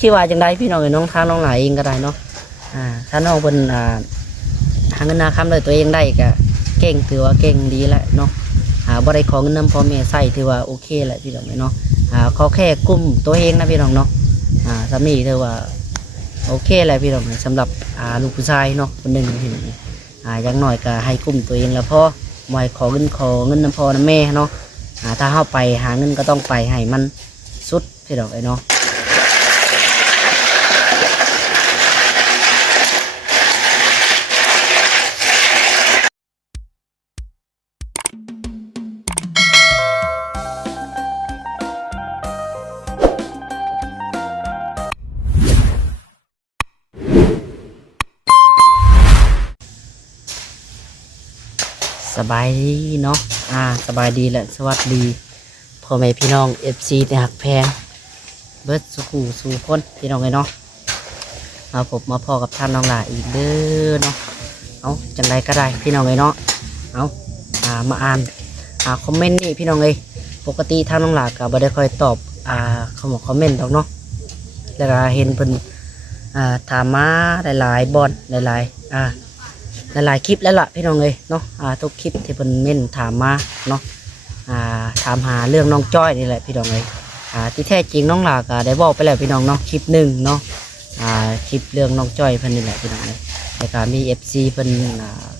คิดว่าจังไดพี่น้องน้องทางน้องหลายเองก็ได้เนาะถ้าน้องเป็นหาเงินหาคำเลยตัวเองได้ก็เก่งถือว่าเก่งดีแล้วเนาะบ่ได้ขอเงินนำพ่อแม่ใส่ถือว่าโอเคแหละพี่น้องเนาะเขาแค่กุ้มตัวเองนะพี่น้องเนาะสามีถือว่าโอเคแหละพี่น้องสำหรับลูกผู้ชายเนาะคนหนึ่งพี่น้องอย่างน้อยก็ให้กุ้มตัวเองแล้วพอไม่ขอเงินนำพ่อนำแม่เนาะถ้าเข้าไปหาเงินก็ต้องไปให้มันสุดพี่น้องเนาะสบายดีเนาะสบายดีแหละสวัสดีพ่อแม่พี่น้องFCที่หักแพงเบิร์ดสุขูสู่คนพี่น้องเลยเนาะผมมาพอกับท่านน้องหลาอีกเด้อเนาะเอาจังไรก็ได้พี่น้องเลยเนาะเอามาอ่านคอมเมนต์นี่พี่น้องเลยปกติท่านน้องหลาก็บ่ได้ค่อยตอบคอมเมนต์หรอกเนาะแล้วก็เห็นเพิ่นถามมาหลายๆบอลหลายคลิปแล้วล่ะพี่น้องเลยเนาะทุกคลิปที่เพิ่นเม่นถามมาเนาะถามหาเรื่องน้องจ้อยนี่แหละพี่น้องเลยที่แท้จริงน้องหลาก็ได้บอกไปแล้วพี่น้องเนาะคลิปหนึ่งเนาะคลิปเรื่องน้องจ้อยเพิ่นนี่แหละพี่น้องเลยแต่ก็มี FC เพิ่น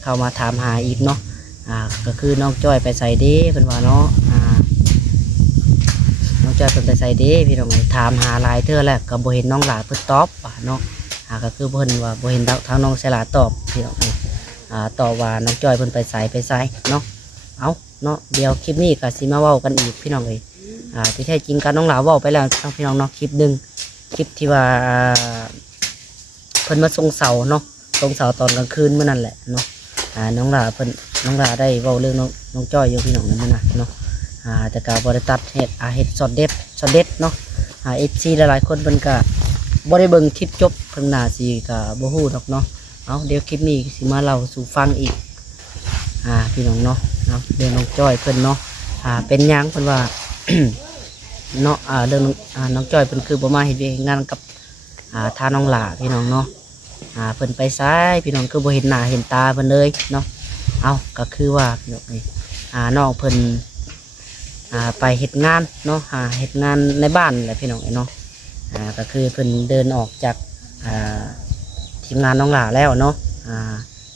เข้ามาถามหาอีกเนาะก็คือน้องจ้อยไปใส่เด้เพิ่นว่าเนาะน้องจ้อยเพิ่นไปใส่เด้พี่น้องเลยถามหาหลายเทื่อแล้วก็บ่เห็นน้องหลาเพิ่นตอบเนาะก็คือเพิ่นว่าบ่เห็นทางน้องสลาตอบพี่น้องเลยต่อว่าน้องจอยเพิ่นไปใส่เนาะเอาเนาะเดี๋ยวคลิปนี้ก็สิมาเว้ากันอีกพี่น้องเลยที่แท้จริงการน้องหลาเว้าไปแล้วพี่น้องเนาะคลิปหนึ่งคลิปที่ว่าเพิ่นมาส่งเสาเนาะส่งเสาตอนกลางคืนเมื่อนั่นแหละเนาะน้องหลาได้เว้าเรื่องน้องจอยอยู่พี่น้องนั่นนะเนาะแต่ก็บ่ได้ตัดเฮ็ดช็อตเด็ดเนาะFC หลายๆคนเพิ่นก็บ่ได้เบิ่งคลิปจบเพิ่นน่าสิก็บ่ฮู้ดอกเนาะเอาเดี๋ยวคลิปนี้สิมาเล่าสู่ฟังอีกพี่น้องเนาะเรื่องน้องจ้อยเพิ่นเนาะเป็นยังเพิ่นว่า เนาะเรื่องน้องจ้อยเพิ่นคือบ่มาเฮ็ดเวียกงานกับท่าน้องหล่าพี่น้องเนาะเพิ่นไปซ้ายพี่น้องคือบ่เห็นหน้าเห็นตาเพิ่นเลยเนาะเอาก็คือว่าพี่น้องน้องเพิ่นไปเฮ็ดงานเนาะเฮ็ดงานในบ้านแหละพี่น้องเนาะก็คือเพิ่นเดินออกจากทีมงานน้องหล่าแล้วเนาะ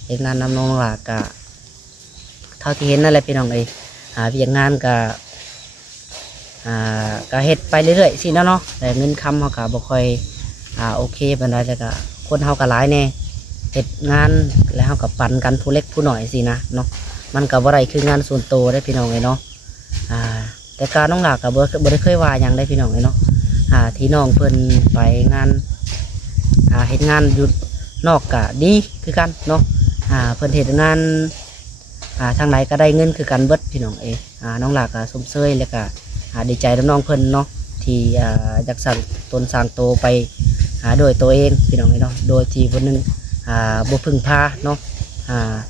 เฮ็ดงานนำน้องหล่ากะเท่าที่เห็นนั่นแหละพี่น้องเวียงงานก็เฮ็ดไปเรื่อยๆสิเนาะแต่เงินคำเขาก็บ่ค่อยโอเคปานใดแต่ก็คนเขาก็หลายแน่เฮ็ดงานแล้วเขาก็ปั่นกันผู้เล็กผู้หน่อยสินะเนาะมันก็บ่ได้คืองานส่วนตัวได้พี่น้องเนาะแต่การน้องหล่าก็บ่ได้เคยว่าหยังได้พี่น้องเนาะที่น้องเพิ่นไปงานเฮ็ดงานอยู่นอกกะดีคือกันเนาะเพิ่นเฮ็ดงานทางไหนก็ได้เงินคือกันเบิดพี่น้องน้องหลากก็สมเชยแล้วก็ดีใจน้องเพิ่นเนาะที่อยากสั่งตนสั่งโตไปโดยตัวเองพี่น้องเนาะโดยที่คนนึงบ่พึ่งพาเนาะ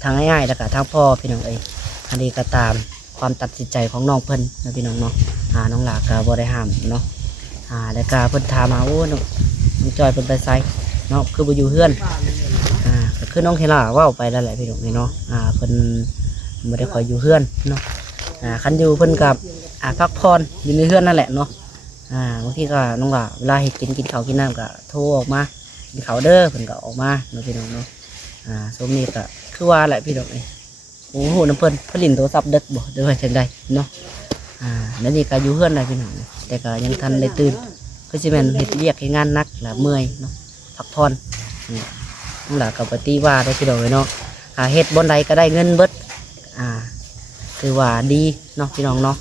ทางง่ายๆแล้วก็ทางพ่อพี่น้องอันนี้ก็ตามความตัดสินใจของน้องเพิ่นนะพี่น้องเนาะน้องหลากก็บ่ได้ห้ามเนาะแล้วก็เพิ่นถามมาโอ้น้องจอยเพิ่นไปไสเนาะคือบ่อยู่เฮือนก็คือน้องเทล่าว่าไปแล้วแหละพี่น้องเนาะเพิ่นไม่ได้คอยอยู่เฮือนเนาะคันอยู่เพิ่นกับพักผ่อนอยู่ในเฮือนนั่นแหละเนาะบางทีก็น้องว่าเวลาเห็ดกินข้าวกินน้ำก็โทรออกมากินข้าวเด้อเพิ่นก็ออกมาเนาะพี่น้องเนาะสมนี้ก็คือว่าแหละพี่น้องโอ้โหน้ำเพิ่นลินโทรศัพท์เด็กบ่เด้อจังใดเนาะแล้วนี่ก็อยู่เฮือนอะไรพี่น้องแต่ก็ยังทันได้ตื่นก็จะเป็นเห็ดเรียกให้งานนักละเมื่อยเนาะพักผ่อนน้องหล่ากับปฏิว่าได้พี่น้องเนาะเห็ดบนใดก็ได้เงินเบิดคือว่าดีเนาะพี่น้องเนาะ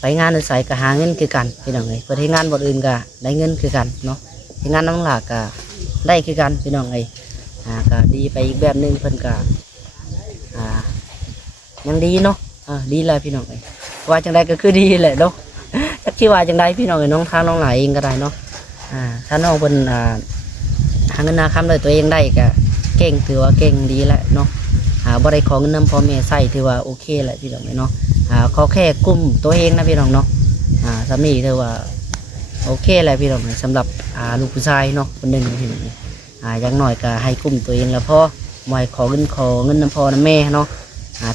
ไปงานในสายก็หาเงินคือกันพี่น้องเพื่อให้งานบทอื่นก็ได้เงินคือกันเนาะให้งานน้องหล่าก็ได้คือกันพี่น้องก็ดีไปอีกแบบนึงเพิ่นก็ยังดีเนาะดีเลยพี่น้องว่าจังใดก็คือดีแหละเนาะถ้าคิดว่าจังใดพี่น้องน้องทางน้องหลายเองก็ได้เนาะถ้าน้องเป็นหาเงินหาคำเลยตัวเองได้ก็เก่งถือว่าเก่งดีแหละเนาะบ่ได้ขอเงินนำพ่อแม่ใส่ถือว่าโอเคแหละพี่น้องเนาะเขาแค่กุ้มตัวเองนะพี่น้องเนาะสามีถือว่า โอเคแหละพี่น้องสำหรับลูกผู้ชายเนาะคนหนึ่งพี่น้องอย่างน้อยก็ให้กลุ่มตัวเองแล้วพอบ่ให้ขอเงินน้ำพ่อน้ำแม่เนาะ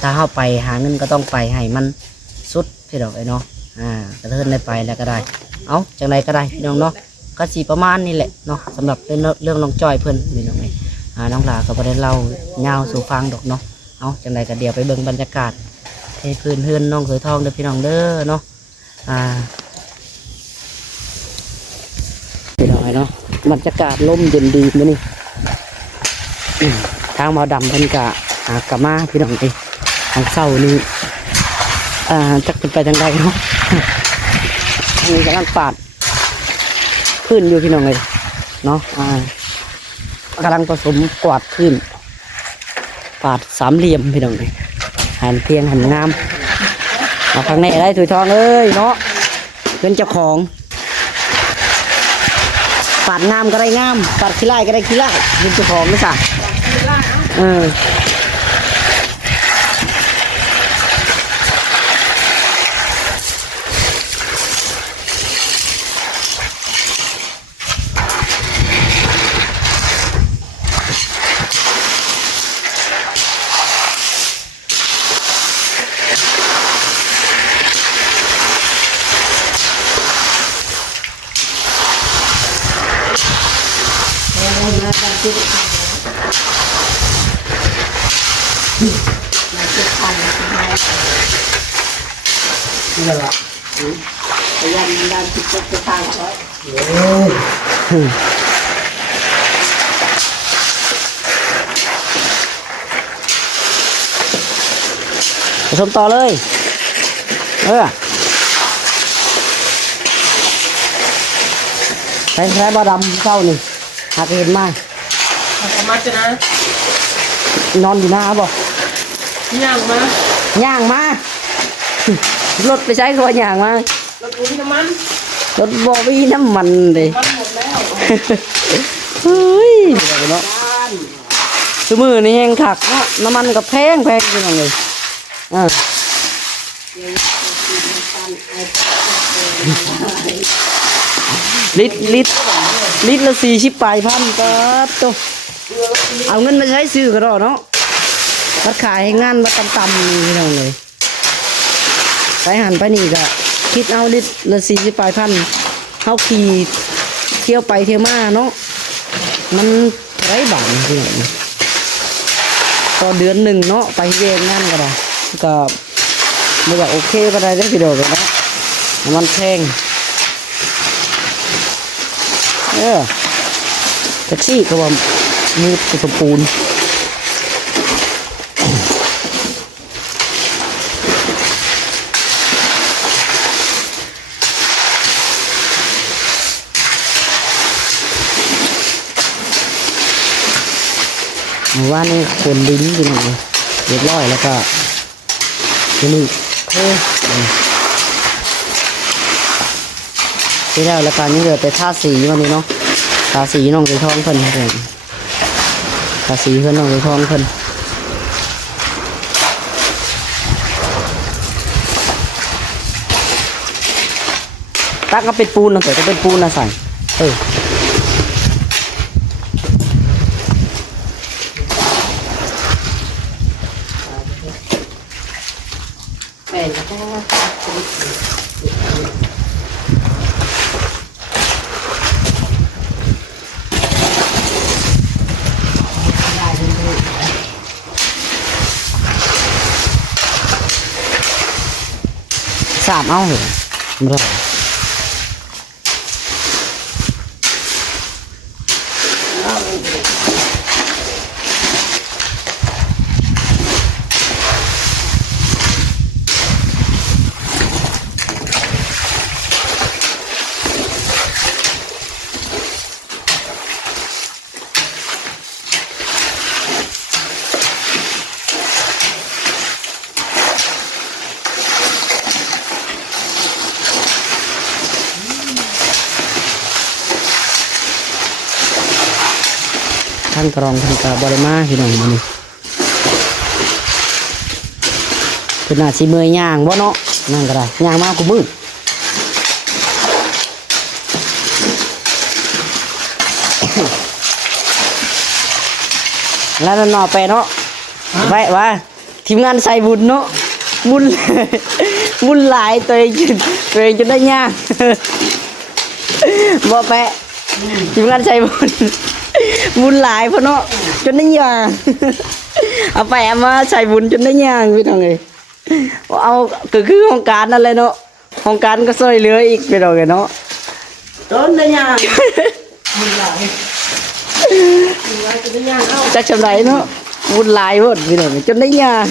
ถ้าเข้าไปหาเงินก็ต้องไปให้มันสุดพี่น้องเนาะกระเทินได้ไปแล้วก็ได้เอาจังไรก็ได้พี่น้องเนาะก็สีประมาณนี้แหละเนาะสำหรับเรื่องน้องจอยเพื่อนพี่น้องน้องหลาก็ประเด็นเล่าเงาสู่ฟังดอกเนาะเอาจังไรก็เดี๋ยวไปเบิ่งบรรยากาศให้เพื่อนน้องเคยทองเด้อพี่น้องเด้อเนาะพี่น้องเนาะบรรยากาศลมเย็นดีมื้อนี้ทางมาดำเพิ่นกะกะมาพี่น้องทางเศร้านี่จักเป็นไปทางใดเนาะมีกำลังปาดขึ้นอยู่พี่น้องเลยเนาะกำลังผสมกวาดขึ้นปาดสามเหลี่ยมพี่น้องเลยหันเพียงหันงามมาข้างในได้ถุยทองเอ้ยเนาะเป็นเจ้าของปาดงามก็ได้งามปาดขี้ไล่ก็ได้ขี้ไล่เป็นเจ้าของไม่ใช่นี่แหละพยายามดันติดจะทางร้อยผสมต่อเลยใช้บอดำเข้านี่หากเห็นมามาจะนะนอนอยู่หน้าบอกย่างมารถไปใช้ก็ย่างมารถบูวีน้ำมันรถบอวีน้ำมันเลยมันหมดแล้วเฮ้ยเนาะสมือนี่แห้งขักเนาะน้ำมันกับแพงจริงเลยลิตรละ40,000ก็ตัวเอาเงินมาใช้ซื้อก็ได้เนาะวัดขายให้งานวัดต่ำๆนี่น้องเลยไปหันไปนี่ก็คิดเอาลิตรละ40,000เขาขี่เที่ยวไปเที่ยวมาเนาะมันไร้บาทจริงๆต่อเดือนหนึ่งเนาะไปเวียนงานก็ได้ก็ไม่อยากโอเคก็ได้ได้พี่โดดเลยนะมันแพงแท็กซี่ก็ว่ามือผสมปูนว่านี่คนลิ้นอยู่หน่อยเรียบร้อยแล้วก็นี่ที่แล้วแล้วการนี้เหลือแต่ท่าสีวันนี้เนาะท่าสีน้องไปท้องเพิ่นท่าสีเพิ่นน้องไปท้องเพิ่นตักก็เป็นปูนนะแต่ก็เป็นปูนนะใส่สามเอาเหรอไม่ได้ท่านกรองท่านกาบริมาพี่น้องมันนี่คือน่าสิเมยย่างบ่เนาะนั่งก็ได้ย่างมากกูมืด แล้วนอไปเนาะไว้ว่าทีมงานใส่บุญเนาะบุญ บุญหลายตัวเองจนได้ยาก บ่แปะทีมงานใส่บุญ บุญหลายพ่อเนาะจนได้ยาก เอาไปเอามาใส่บุญจนได้ยากพี่น้องเอ้ยเอาคือของการนั่นเลยเนาะของการก็ช่วยเหลืออีกพี่น้องเอ้ยเนาะจนได้ยาก บุญหลายบุญหลายจะได้ย่างเอา จักจำไรเนาะบุญหลายหมดพี่น้องจนได้ยาก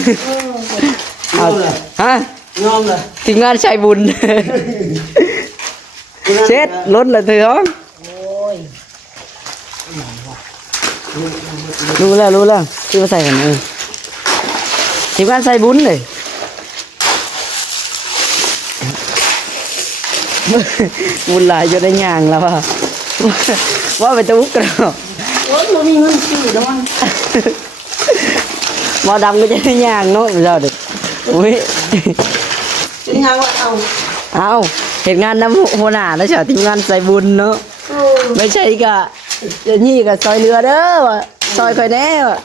เอาฮะ ยอมเลย ทีมงานใส่บุญ เช็ดรถเลยเถอะ โอ้ย รู้แล้วที่มาใส่กันทีมงานใส่บุญเลย บุญหลายจนได้ยางแล้วว่า ว่าไปตะวุกกันเนาะ โอ้ยมันมีเงินซื้อแล้วมัน หมอดำก็จะได้ยางเนาะไม่ใช่เด็กอุ้ย จะย่างว่าเอา เอาเห็นงานน้ำหัวหน้าแล้วเฉยทีมงานใส่บุญเนาะ โอ้ ไม่ใช่กะจะนี่กับซอยเรือเด้อวะซอยคอยแน่วะ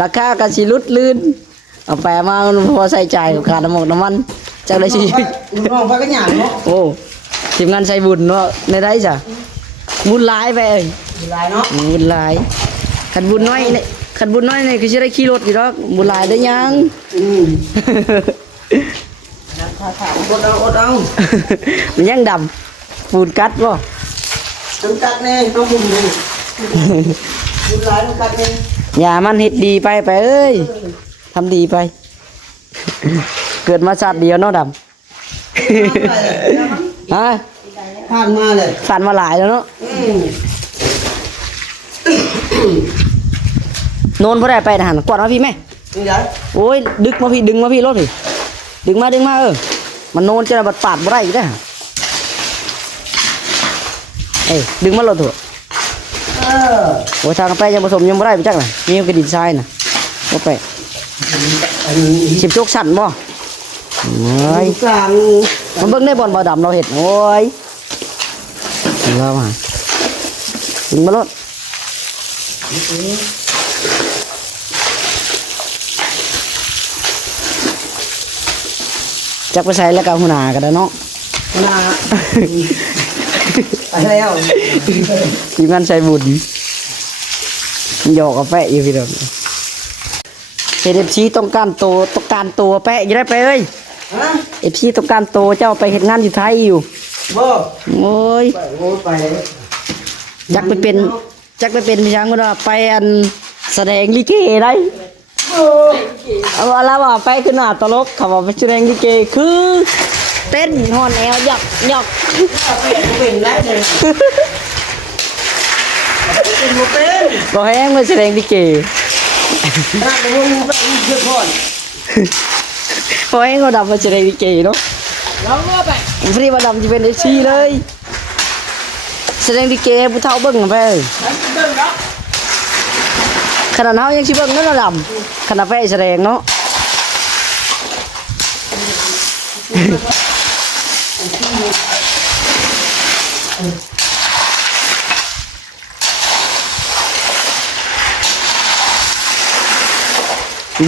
ราคากะสิลุดลื่นเอาแปะมาพอใส่ใจายกับขาดน้ำมันน้ำมันจากได้ชีวิต น้องไปก็หยาบเนาะ โอ้ทีมงานใส่บุญเนาะในได้จ้ะบุญหลายไปเอ้ย บุญหลายเนาะ บุญหลายขันบุญน้อยเนี่ยขันบุญน้อยเนี่ยคือจะได้ขี่รถอยู่ดอกบุญหลายได้ยัง ขาอดเอา มันยังดำปูนกัดบ่ น้ำกัดแน่น้องบุญเลยบุญหลายน้ำกัดแน่ อย่ามันเฮ็ดดีไปเอ้ยทำดีไป เกิดมาชาติเดียวเนาะดำ ฮะ ผ่านมาเลย ฝันมาหลายแล้วเนาะโนนบ่ได้ไปทหารกวาดมาพี่แม่ นี่ได้ โอ้ยดึงมาพี่ดึงมาพี่รถพี่ดึงมามันโนนจะบัดปาดบ่ได้อีกเด้อเอ้ยดึงมารถเถอะ โอ้ทางกาแฟยังผสมยังบ่ได้ไปจักน่ะมีกระดิ่งทรายน่ะบ่ไปสิบโชคสั่นบ่โอ้ย กลาง มันเบิ่งได้บ่อนบ่ดำเราเห็ดโอ้ยเรามาดึงมารถจักไปใส่แล้วก็หัวหน้าก็ได้เนาะ นาไปแล้ว ทีมงานใส่บุญหยอกกับแปะอยู่พี่น้องเอฟซีต้องการตัวแปะอยู่ได้ไปเอ้ย ฮะ เอฟซีต้องการตัวเจ้าไปเฮ็ดงานอยู่ไทยอยู่ บ่ โอ้ย ไปโอ้ไป จักไปเป็นพี่ช้างก็ว่าไปอันแสดงลิเกได้ โอ้ย เอาว่าแล้วว่าไปคือหน้าตลกเขาบอกไปแสดงลิเกคือ เต้นฮอนแอวหยอก เป็นได้เลยเป็นบ่เป็น บ่แห้งไปแสดงลิเก ถ้าเป็นวงไปเพื่อนพ่อน บ่แห้งก็ดำไปแสดงลิเกเนาะ เราเมื่อไป ฟรีมาดำจะเป็นเอฟซีเลยแสดงลิเกให้ผู้เฒ่าเบิ่งไป ไปเดินแล้ว ขนาดเฮายังสิเบิ่งนั่นน่ะดำขนาดไปแสดงเนาะ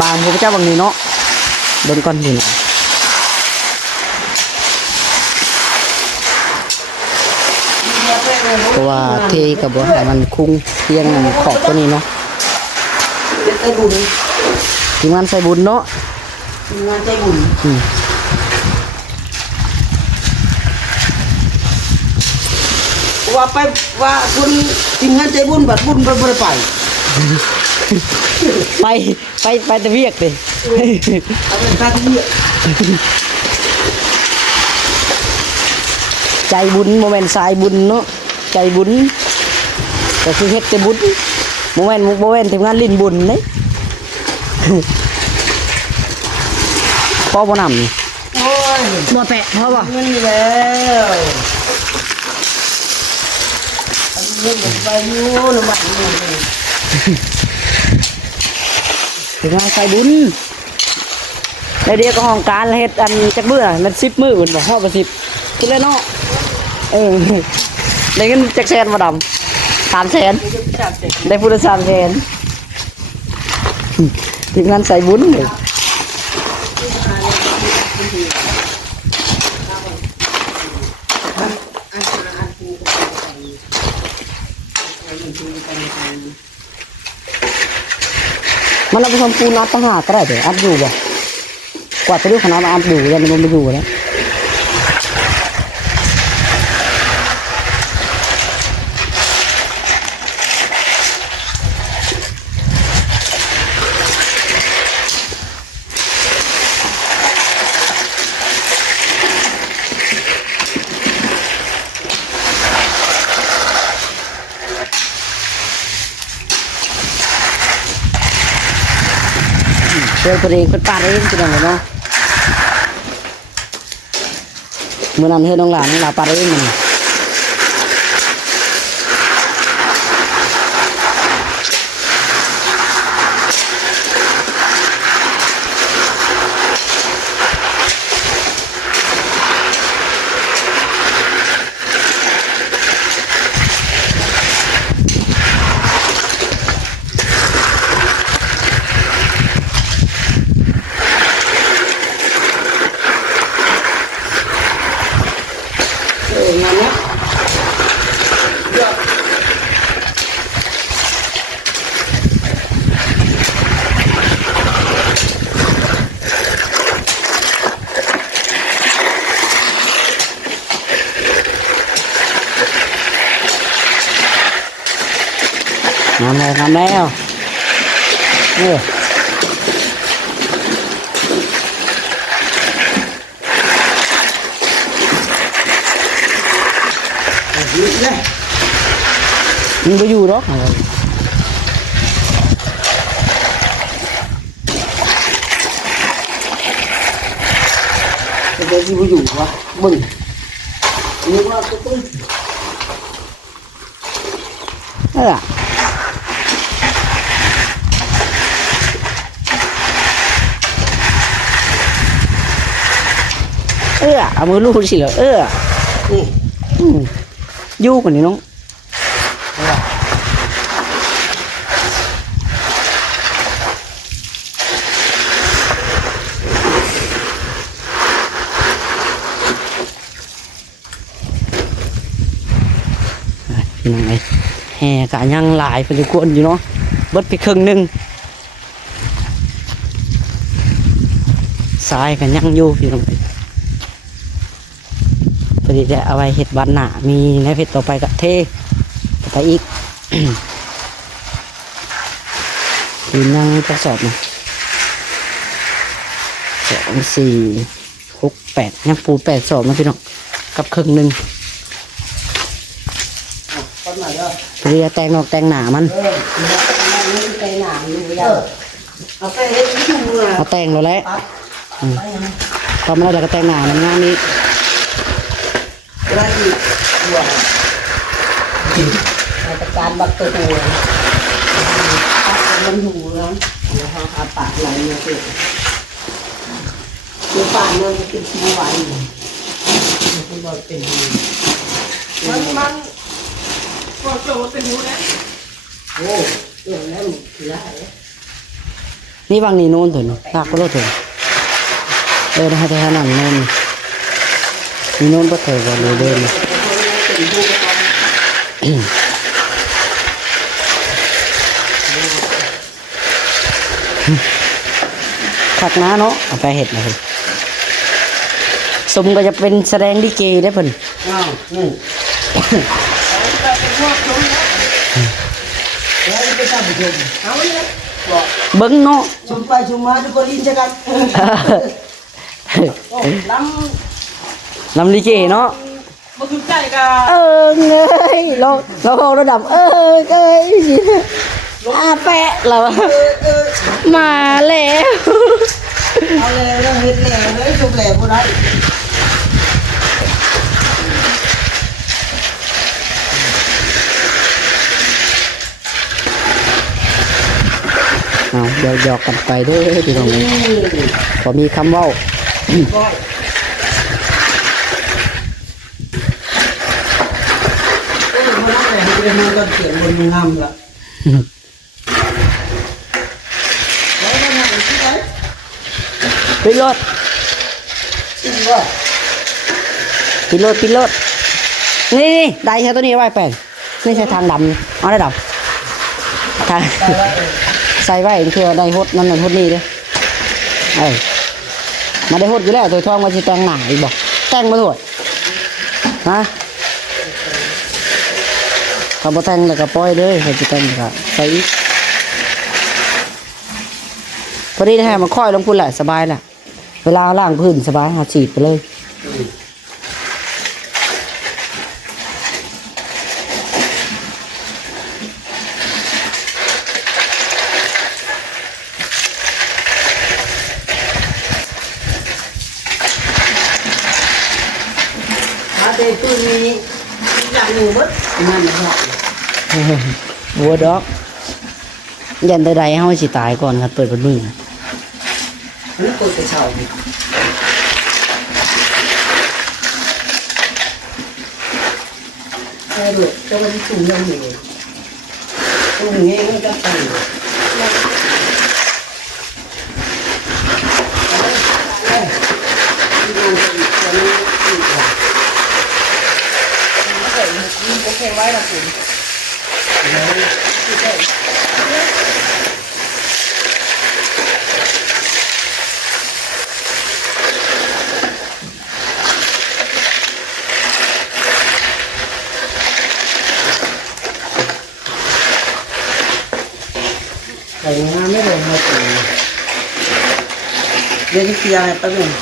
บางพระเจ้าบางนี้เนาะเบิ่งก่อนนี่นะเพราะว่าเทกับบ่ให้มันคุ้งเพียงขอบตัวนี้เนาะ ใจบุญ ทีมงานใส่บุญเนาะ งานใจบุญว่าไปว่าคุณทีมงานใจบุญบัดบุญไปบ่ได้ไป ไปแต่เวียกดิ เอาเป็นการที่ ใจบุญโมเมนต์สายบุญเนาะใจบุญก็คือเฮ็ดแต่บุญโมเมนต์ทีมงานลิ้นบุญเด้ พ่อบ่นำนี่ โอ้ย บ่แปะพ่อบ่ เงินแล้วอันนี้มันไปอยู่ลำบากอยู่ ทีมงานใส่บุญแล้วเดียวก็ห้องการเฮ็ดอันจักมื้อน่ะมัน10มื้อเพิ่นบ่ฮอดบ่10คือแล้วเนาะได้เงินจักแสนบ่ดำ 300,000 ได้พูด300,000ทีมงานใส่บุญเลยมันเอาไปทำปูนัดต่างหากก็ได้เดี๋ยวอัดอยู่บ่กว่าจะดูขนาดอัดอยู่ยังมันไม่อยู่แล้วเจอตัวเองคนป้าเองคือดังเลยเนาะเมื่อนั้นเธอน้องหลานป้าเองมันงานเนี้ยทำแล้วมันไปอยู่หรอกจะไปอยู่วะบึ้งนี่ว่าก็ตึ้งเอามือลูบสิเหรอยู่กว่านี้น้องยังไงแห่กะยังหลายไปทุกคนอยู่เนาะเบิดไปครึ่งหนึ่งทรายกันยังอยู่พี่น้องพอดีจะเอาไว้เห็ดบานหนามีในเพชรต่อไปกับเทต่อไปอีก ปีนั่งจะสอบนะ2 4 6 8ยังปู8 สอบนะพี่น้องกับครึ่งหนึ่งเรียแต่งนอกแต่งหนามันเอาแต่งแล้วแหละทำอะไรแล้วก็แต่งหนามันงานนี้การบักตัวมันหูแล้วหาปากไหลเนี่ยคือปากมันเป็นชิ้นไหวมันบอกเป็นมันก็โจเป็นหูแล้วโอ้เรื่องแล้วถือได้นี่บางนี่โน่นถึงลากก็รถถึงได้ให้ขนาดนั้นนี่โน่นก็เถิดกันเลยเดินขักน้าเนาะเอาไปเห็ดเลยสมก็จะเป็นแสดงลิเกได้เพิ่นเบิ้งเนาะชุมไปชุมมาทุกคนอินจะกันลำลิเกเนาะมาถึงใจกันเงยเราระดับเงยแปะเรามาแล้วเอาเลยเราเห็ดแหล่เลยชุบแหล่พวกนั้นเดี๋ยวหยอกกันไปเด้อพี่น้องพอมีคำเว้า แต่ให้ได้มาก็เขียนบนงามละแล้วก็งานที่ไหน ปิดรถ จริงว่า ปิดรถปิดรถนี่ได้ใช้ตัวนี้ไว้แป้งนี่ใช้ทางดำเอาได้ดำทางใส่ไว้เพื่อได้ฮดนั่นน่ะฮดนี่เด้มาได้ฮดอยู่แล้วตัวทองมาสิแต่งหน้าอีกบ่แต่งมาด้วยฮะถ้าบ่แต่งแล้วก็ปล่อยเลยให้สิแต่งก็ใส่อีกพอดีแท้มันค่อยลงพุ่นแหละสบายแหละเวลาล้างพื้นสบายหาฉีดไปเลยอาเตตุนี้อยากอยู่มั้ยนั่นเหรอ บัวดอกยันใดๆเฮาสิตายก่อนครับเปิดประตู นี่คนจะเช่าดิเออลูกจะมาที่สูงยังไงสูงเงี้ยมันจะไปโอเคไว้ละคุณใส่งานไม่ลงมาตีเดี๋ยวจะเคลียร์ให้แป๊บนึง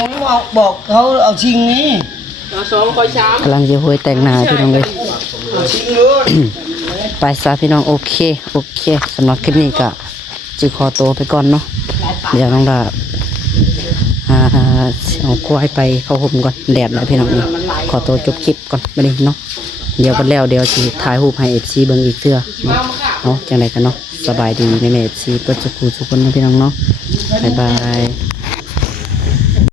ผมบอกเขาเอาชิงนี้ กำลังจะห้วยแต่งหน้าพี่น้องเลย เอาชิงเลย ไปซะพี่น้องโอเคสำหรับคลิปนี้ก็จะขอตัวไปก่อนเนาะเดี๋ยวน้องดาเอาควายไปเข้าห่มก่อนแดดแล้วพี่น้องนี่ขอตัวจบคลิปก่อนไม่ได้เนาะเดี๋ยวกันแล้วเดี๋ยวสิถ่ายรูปให้ FC เบิ่งอีกเทื่อเนาะจังไดกันเนาะสบายดีในแม่ FC เปิดสุขุสุขคนนะพี่น้องเนาะบ๊ายบาย